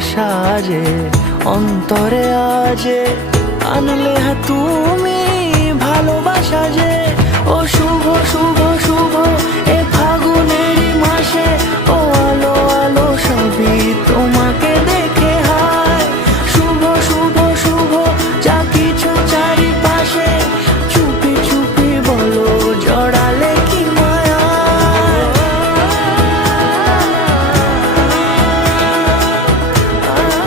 সাজে অন্তরে আজে আনলে তুমি ভালোবাসা যে। ও শুভ শুভ শুভ এ ফাগুনেরই মাসে, ও আলো আলো সবই তোমার।